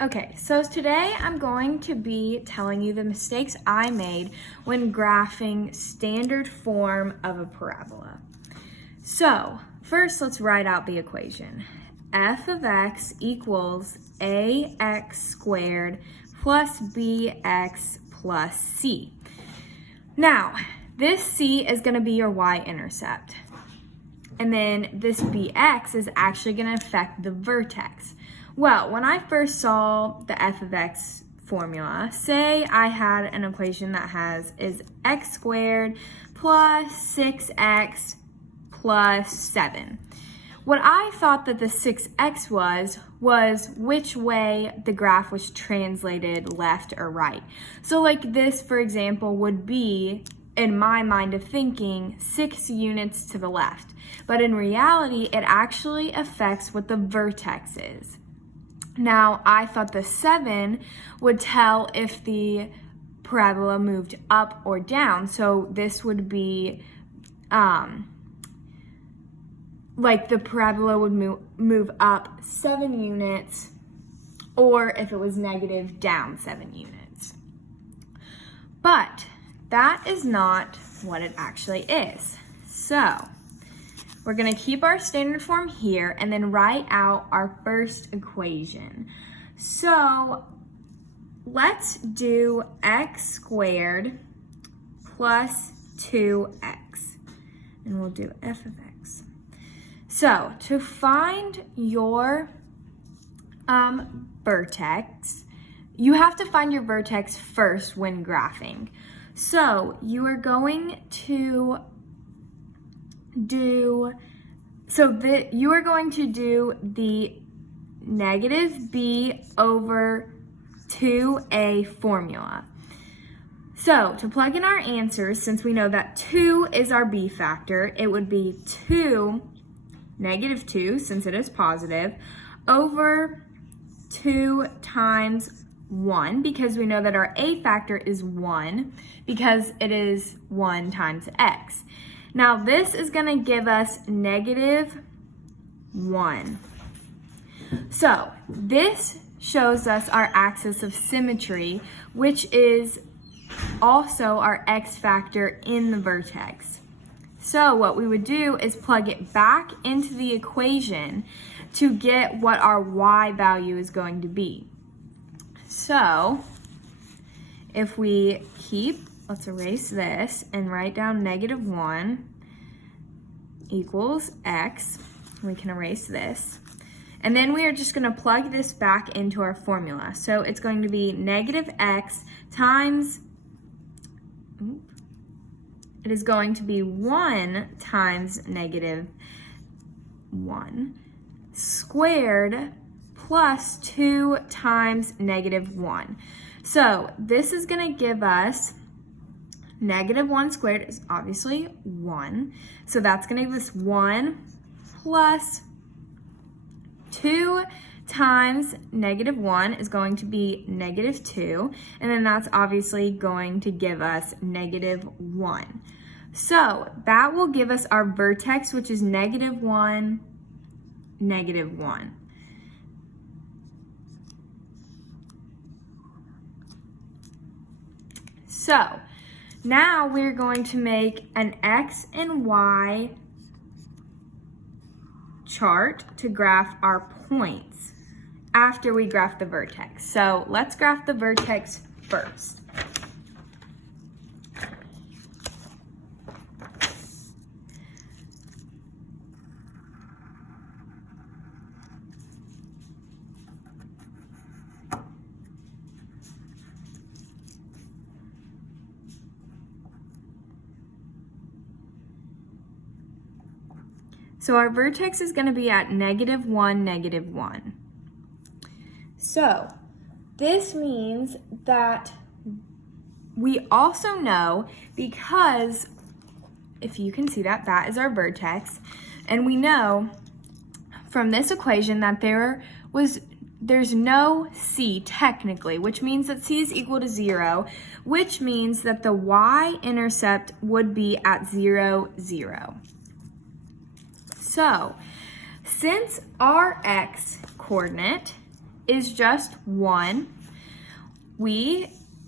Okay, so today I'm going to be telling you the mistakes I made when graphing standard form of a parabola. So first, let's write out the equation. F of x equals ax squared plus bx plus c. Now, this c is going to be your y-intercept. And then this bx is actually going to affect the vertex. Well, when I first saw the f of x formula, say I had an equation that is x squared plus 6x plus 7. What I thought that the 6x was which way the graph was translated, left or right. So like this, for example, would be, in my mind of thinking, 6 units to the left. But in reality, it actually affects what the vertex is. Now, I thought the 7 would tell if the parabola moved up or down. So this would be like the parabola would move up 7 units, or if it was negative, down 7 units. But that is not what it actually is. So we're going to keep our standard form here and then write out our first equation. So let's do x squared plus 2x, and we'll do f of x. So to find your vertex, you have to find your vertex first when graphing. So you are going to do the negative b over 2a formula. So to plug in our answers, since we know that 2 is our b factor, it would be 2, negative 2, since it is positive, over 2 times 1, because we know that our a factor is 1, because it is 1 times x. Now this is going to give us negative 1. So this shows us our axis of symmetry, which is also our x factor in the vertex. So what we would do is plug it back into the equation to get what our y value is going to be. So if we let's erase this and write down negative 1 equals x. We can erase this. And then we are just going to plug this back into our formula. So it's going to be negative x times, it is going to be 1 times negative 1 squared plus 2 times negative 1. So this is going to give us negative 1 squared is obviously 1. So that's going to give us 1 plus 2 times negative 1 is going to be negative 2. And then that's obviously going to give us negative 1. So that will give us our vertex, which is negative 1, negative 1. So now we're going to make an x and y chart to graph our points after we graph the vertex. So let's graph the vertex first. So our vertex is going to be at negative 1, negative 1. So this means that we also know, because if you can see that, that is our vertex, and we know from this equation that there's no c technically, which means that c is equal to 0, which means that the y-intercept would be at 0, 0. So since our x coordinate is just 1.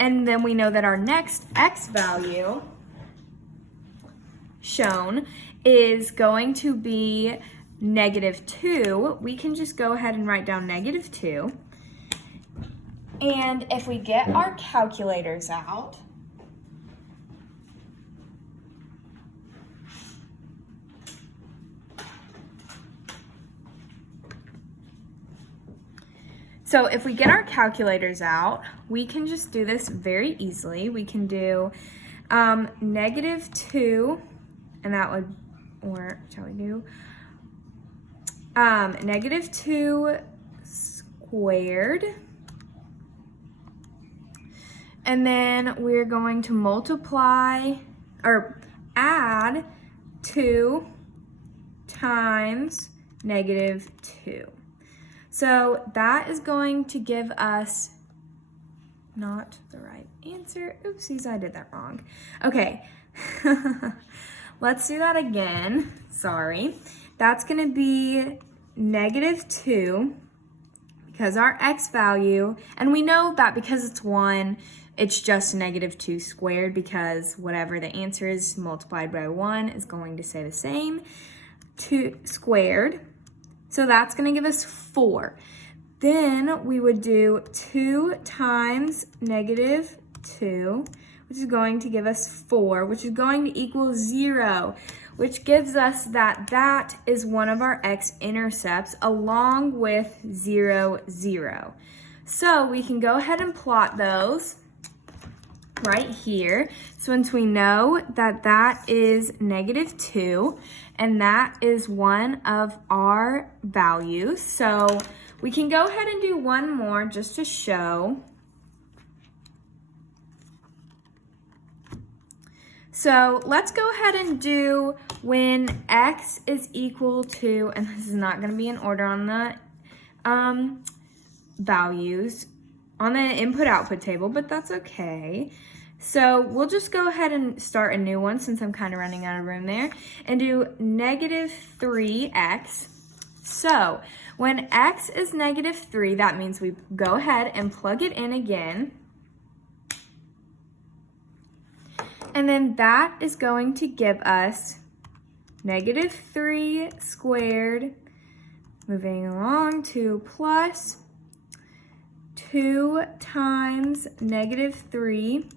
And then we know that our next x value shown is going to be -2. We can just go ahead and write down -2. And if we get our calculators out, so if we get our calculators out, we can just do this very easily. We can do -2, and that would, or shall we do -2 squared. And then we're going to multiply or add 2 times -2. So that is going to give us not the right answer. Oopsies, I did that wrong. Okay, let's do that again. Sorry. That's going to be -2 because our x value, and we know that because it's 1, it's just -2 squared because whatever the answer is multiplied by 1 is going to say the same. 2 squared. So that's going to give us 4. Then we would do 2 times -2, which is going to give us 4, which is going to equal 0, which gives us that is one of our x-intercepts along with 0, 0. So we can go ahead and plot those right here. So once we know that that is -2 and that is one of our values, so we can go ahead and do one more just to show. So let's go ahead and do when x is equal to, and this is not going to be in order on the values on the input-output table, but that's okay. So we'll just go ahead and start a new one since I'm kind of running out of room there and do -3x. So when x is -3, that means we go ahead and plug it in again. And then that is going to give us -3 squared, moving along to plus 2 times -3,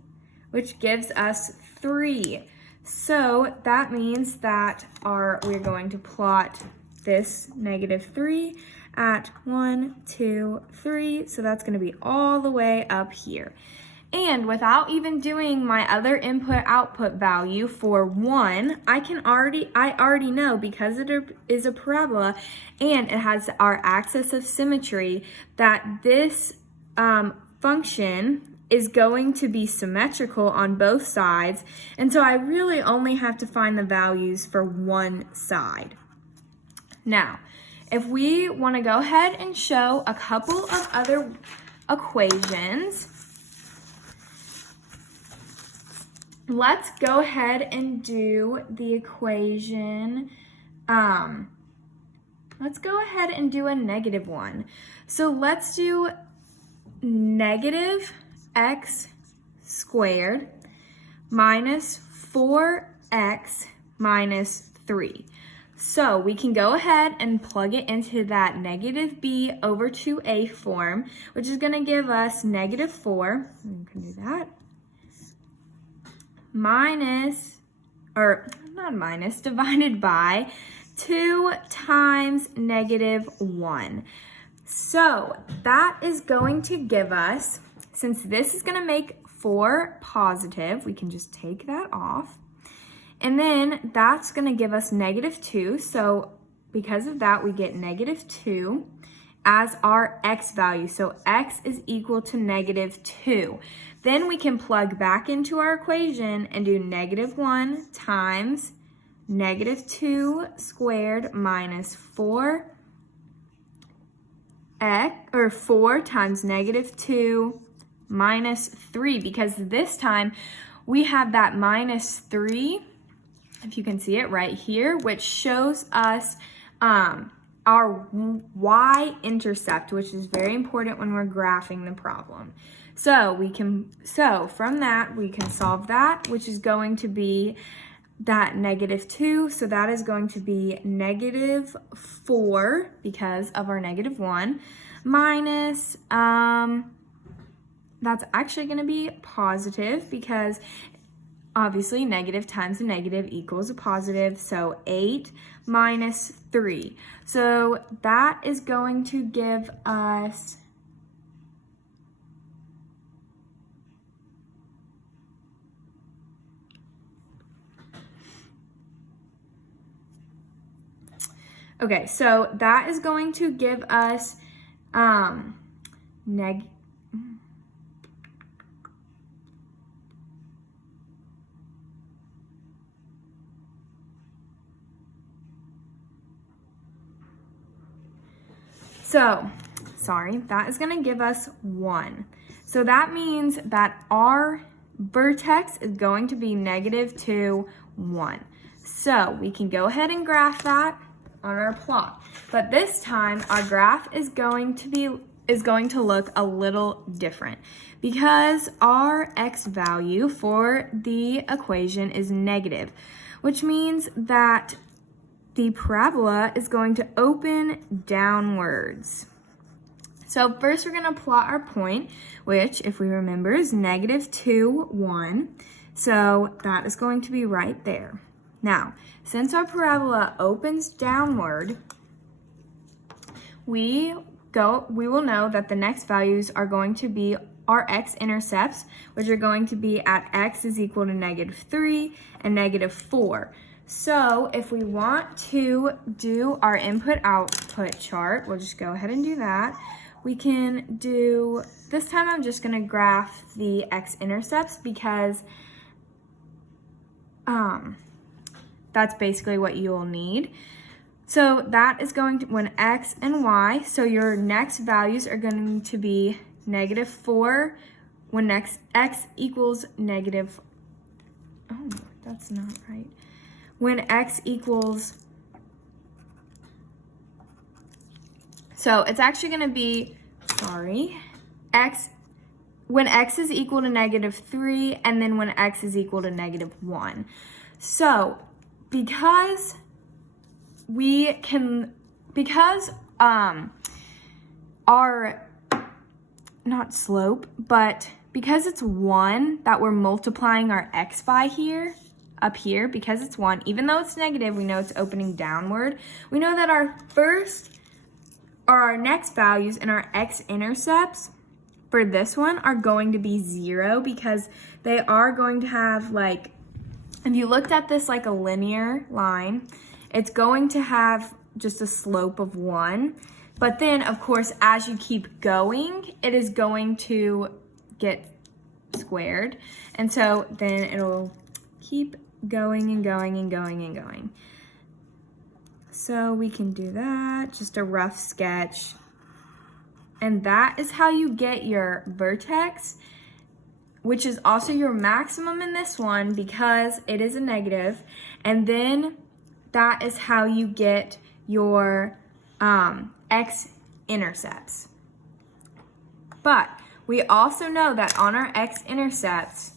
which gives us 3. So that means that we're going to plot this -3 at 1, 2, 3. So that's going to be all the way up here. And without even doing my other input-output value for 1, I already know, because it is a parabola and it has our axis of symmetry, that this function is going to be symmetrical on both sides. And so I really only have to find the values for one side. Now, if we want to go ahead and show a couple of other equations, let's go ahead and do the equation, let's go ahead and do a negative one. So let's do -x squared minus 4x minus 3. So we can go ahead and plug it into that -b over 2a form, which is going to give us -4. We can do that. Divided by 2 times -1. So that is going to give us, since this is going to make 4 positive, we can just take that off. And then that's going to give us -2. So because of that, we get -2 as our x value. So x is equal to -2. Then we can plug back into our equation and do -1 times -2 squared minus 4 times -2 minus 3, because this time we have that -3, if you can see it right here, which shows us our y-intercept, which is very important when we're graphing the problem. So from that, we can solve that, which is going to be that -2. So that is going to be -4 because of our -1 minus, that's actually going to be positive because obviously negative times a negative equals a positive. So 8 minus 3. So that is going to give us okay, so that is going to give us that is going to give us 1. So that means that our vertex is going to be -2, 1. So we can go ahead and graph that on our plot. But this time our graph is going to look a little different because our x value for the equation is negative, which means that the parabola is going to open downwards. So first we're going to plot our point, which, if we remember, is -2, 1. So that is going to be right there. Now, since our parabola opens downward, we will know that the next values are going to be our x-intercepts, which are going to be at x is equal to -3 and -4. So if we want to do our input-output chart, we'll just go ahead and do that. We can do, this time I'm just going to graph the x-intercepts because that's basically what you will need. So that is going to, when x and y, so your next values are going to be -4 when x equals negative, oh, that's not right. When x equals, so it's actually going to be, when x is equal to -3, and then when x is equal to -1. So because our, not slope, but because it's 1 that we're multiplying our x by here, up here, because it's 1, even though it's negative, we know it's opening downward. We know that our next values and our x-intercepts for this one are going to be 0 because they are going to have, like, if you looked at this like a linear line, it's going to have just a slope of 1. But then, of course, as you keep going, it is going to get squared. And so then it'll keep going and going and going and going. So we can do that, just a rough sketch. And that is how you get your vertex, which is also your maximum in this one because it is a negative. And then that is how you get your x-intercepts. But we also know that on our x-intercepts,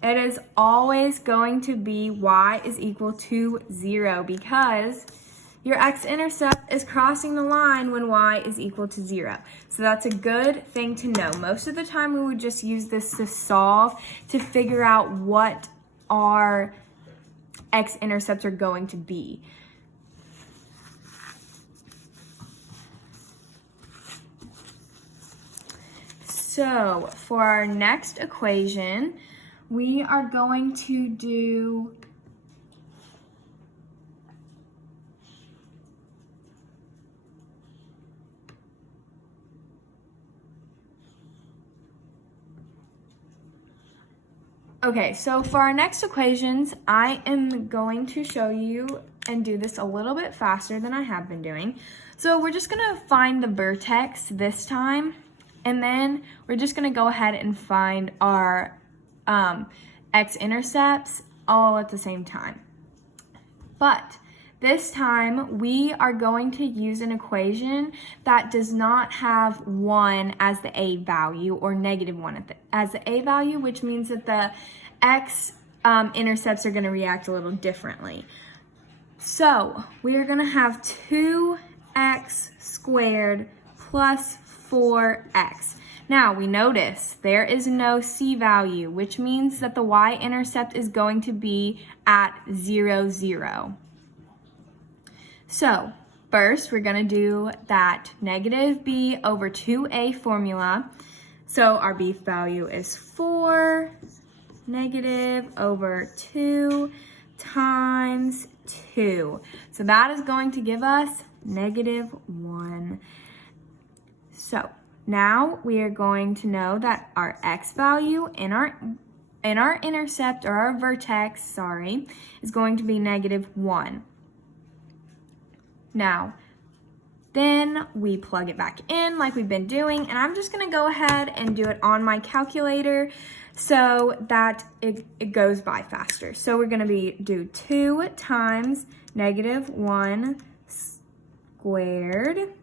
it is always going to be y is equal to 0 because your x-intercept is crossing the line when y is equal to 0. So that's a good thing to know. Most of the time we would just use this to solve, to figure out what our x-intercepts are going to be. So for our next equation, we are going to do okay, so for our next equations, I am going to show you and do this a little bit faster than I have been doing. So we're just gonna find the vertex this time, and then we're just gonna go ahead and find our x-intercepts all at the same time. But This time, we are going to use an equation that does not have 1 as the a value or -1 as the a value, which means that the x intercepts are going to react a little differently. So we are going to have 2x squared plus 4x. Now we notice there is no c value, which means that the y-intercept is going to be at 0, 0. So first we're going to do that negative b over 2a formula. So our b value is 4 negative over 2 times 2. So that is going to give us -1. So now we are going to know that our x value in our intercept, or our vertex, is going to be -1. Now, then we plug it back in like we've been doing, and I'm just going to go ahead and do it on my calculator so that it goes by faster. So we're going to do 2 times -1 squared.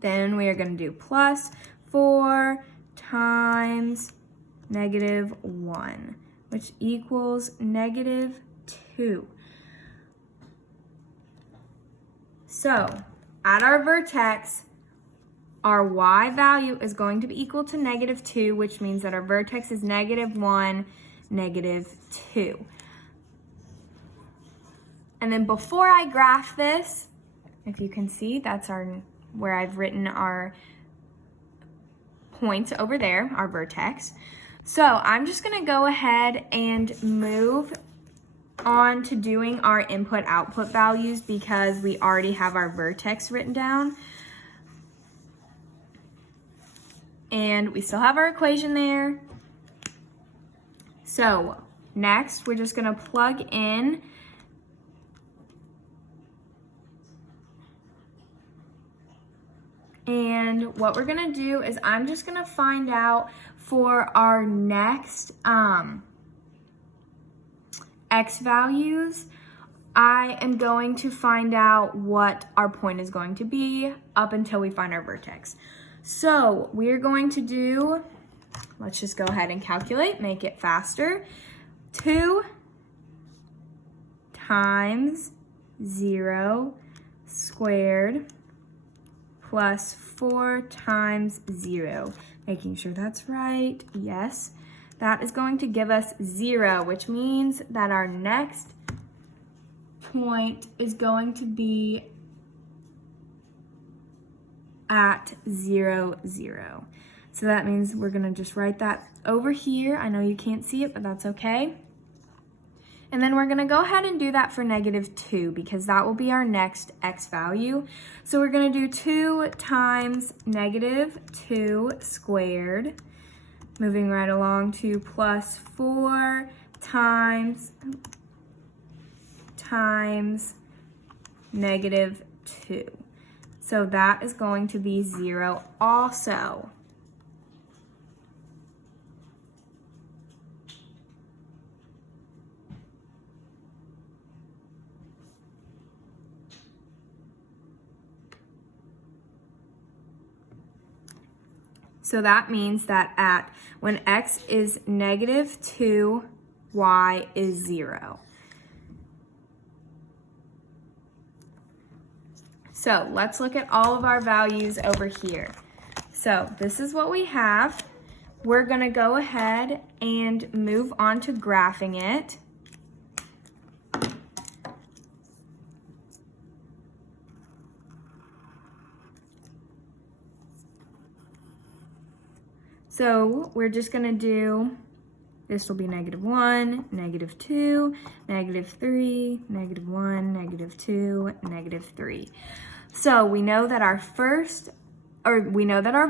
Then we are going to do plus 4 times -1, which equals -2. So at our vertex, our y value is going to be equal to -2, which means that our vertex is -1, -2. And then before I graph this, if you can see, that's where I've written our points over there, our vertex. So I'm just going to go ahead and move on to doing our input-output values because we already have our vertex written down. And we still have our equation there. So next, we're just going to plug in and what we're going to do is I'm just going to find out for our next x values, I am going to find out what our point is going to be up until we find our vertex. So we're going to do, let's just go ahead and calculate, make it faster. 2 times 0 squared plus 4 times 0. Making sure that's right, yes. That is going to give us 0, which means that our next point is going to be at 0, 0. So that means we're going to just write that over here. I know you can't see it, but that's okay. And then we're going to go ahead and do that for -2 because that will be our next x value. So we're going to do 2 times -2 squared. Moving right along to plus 4 times -2. So that is going to be 0 also. So that means that when x is -2, y is 0. So let's look at all of our values over here. So this is what we have. We're going to go ahead and move on to graphing it. So we're just going to do, this will be -1, -2, -3, -1, -2, -3. So we know that our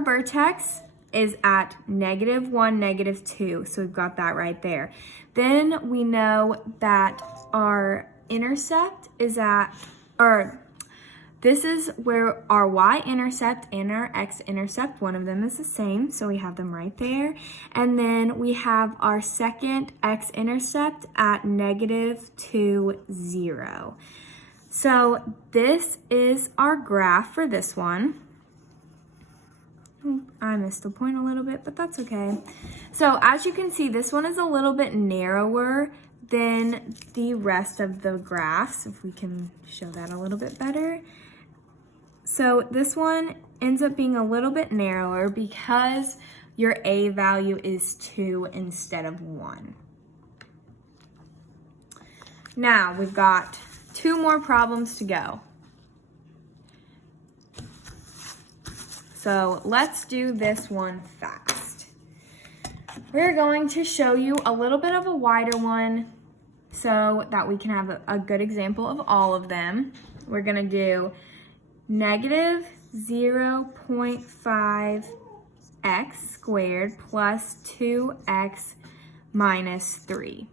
vertex is at -1, -2. So we've got that right there. Then we know that our intercept is at, this is where our y-intercept and our x-intercept, one of them is the same, so we have them right there. And then we have our second x-intercept at -2, 0. So this is our graph for this one. I missed the point a little bit, but that's okay. So as you can see, this one is a little bit narrower than the rest of the graphs, if we can show that a little bit better. So this one ends up being a little bit narrower because your A value is 2 instead of 1. Now we've got 2 more problems to go. So let's do this one fast. We're going to show you a little bit of a wider one so that we can have a good example of all of them. We're gonna do -0.5x squared plus 2x minus 3.